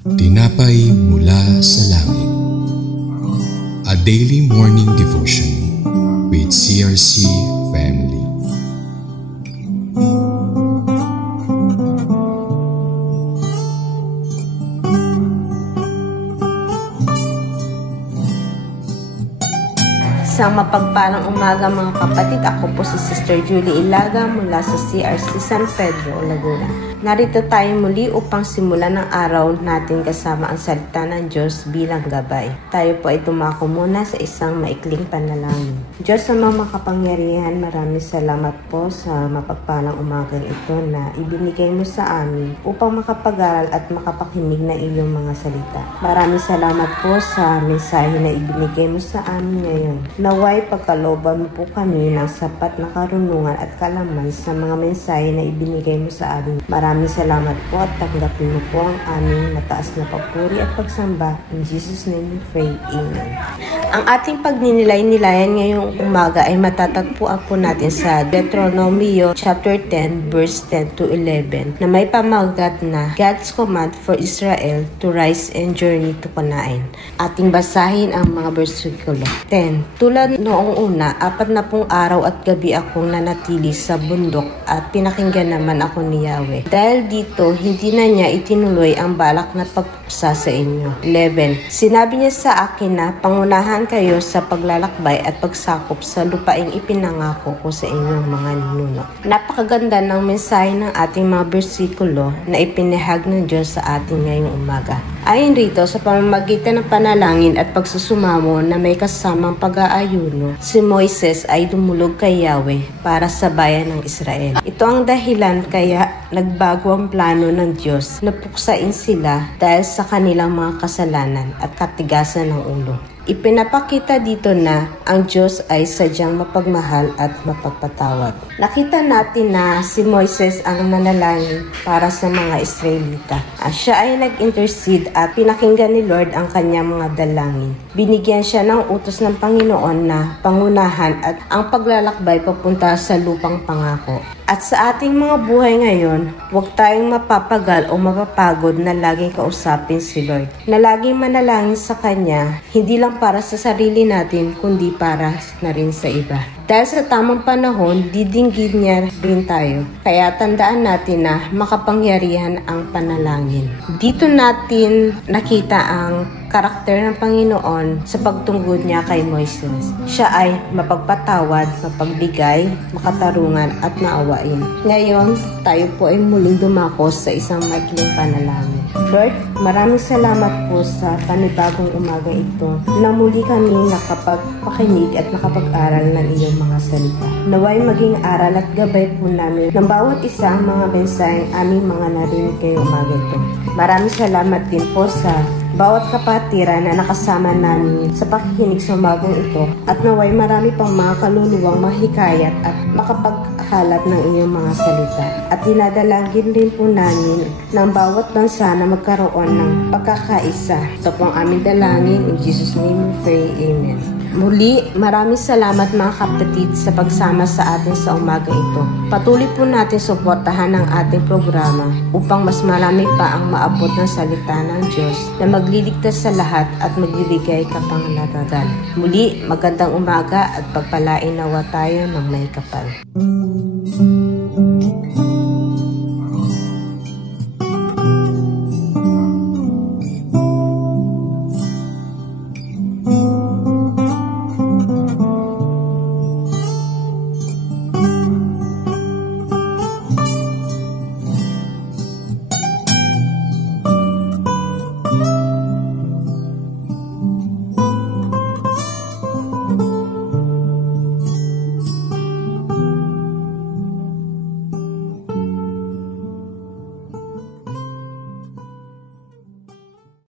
Tinapay mula sa langit. A daily morning devotion with CRC family. Isang mapagpalang umaga mga kapatid. Ako po si Sister Julie Ilaga mula sa CRC San Pedro, Laguna. Narito tayo muli upang simulan ng araw natin kasama ang salita ng Diyos bilang gabay. Tayo po ay tumako muna sa isang maikling panalangin. Diyos sa mga makapangyarihan, maraming salamat po sa mapagpalang umagang ito na ibinigay mo sa amin upang makapag-aral at makapakinig ng iyong mga salita. Maraming salamat po sa mensahe na ibinigay mo sa amin ngayon. Naway pagkalooban mo po kami ng sapat na karunungan at kalaman sa mga mensahe na ibinigay mo sa amin. Maraming salamat po at tanggapin mo po ang aming mataas na papuri at pagsamba. In Jesus' name we pray. Amen. Ang ating pagninilay-nilayan ngayong umaga ay matatagpuan po natin sa Deuteronomio chapter 10 verse 10 to 11 na may pamagat na God's command for Israel to rise and journey to Canaan. Ating basahin ang mga bersikulo. 10. Tulad noong una, 40 araw at gabi akong nanatili sa bundok at pinakinggan naman ako ni Yahweh. Dahil dito, hindi na niya itinuloy ang balak na pagpuksa sa inyo. 11. Sinabi niya sa akin na pangunahan kayo sa paglalakbay at pagsakop sa lupaing ipinangako ko sa inyong mga ninuno. Napakaganda ng mensahe ng ating mga bersikulo na ipinahag ng Diyos sa ating ngayong umaga. Ayon rito, sa pamamagitan ng panalangin at pagsusumamo na may kasamang pag-aayuno, si Moises ay dumulog kay Yahweh para sa bayan ng Israel. Ito ang dahilan kaya nagbago ang plano ng Diyos na puksain sila dahil sa kanilang mga kasalanan at katigasan ng ulo. Ipinapakita dito na ang Diyos ay sadyang mapagmahal at mapagpatawad. Nakita natin na si Moises ang nanalangin para sa mga Israelita. Siya ay nag-intercede at pinakinggan ni Lord ang kanyang mga dalangin. Binigyan siya ng utos ng Panginoon na pangunahan at ang paglalakbay papunta sa lupang pangako. At sa ating mga buhay ngayon, huwag tayong mapapagal o mapapagod na laging kausapin si Lord. Na laging manalangin sa Kanya, hindi lang para sa sarili natin, kundi para na rin sa iba. Dahil sa tamang panahon, didinggin niya rin tayo. Kaya tandaan natin na makapangyarihan ang panalangin. Dito natin nakita ang karakter ng Panginoon sa pagtunggod niya kay Moises. Siya ay mapagpatawad, mapagbigay, makatarungan at maawain. Ngayon, tayo po ay muling dumako sa isang maikling panalangin. Lord, maraming salamat po sa panibagong umaga ito na muli kami nakapagpakinig at nakapag-aral ng iyong mga salita. Naway maging aral at gabay po namin ng bawat isang mga mensaheng aming mga narinig ngayong umaga ito. Maraming salamat din po sa bawat kapatiran na nakasama namin sa pakikinig sa umagang ito at naway marami pang mga kaluluwang mahikayat at makapag-akalat ng iyong mga salita. At dinadalangin din po namin ng bawat bansa na magkaroon ng pagkakaisa. Ito po ang aming dalangin. In Jesus' name we pray. Amen. Muli, maraming salamat mga kapatid sa pagsama sa atin sa umaga ito. Patuloy po natin suportahan ang ating programa upang mas marami pa ang maabot ng salita ng Diyos na magliligtas sa lahat at magbibigay kapangalagagan. Muli, magandang umaga at pagpalain nawa tayo ng may kapal.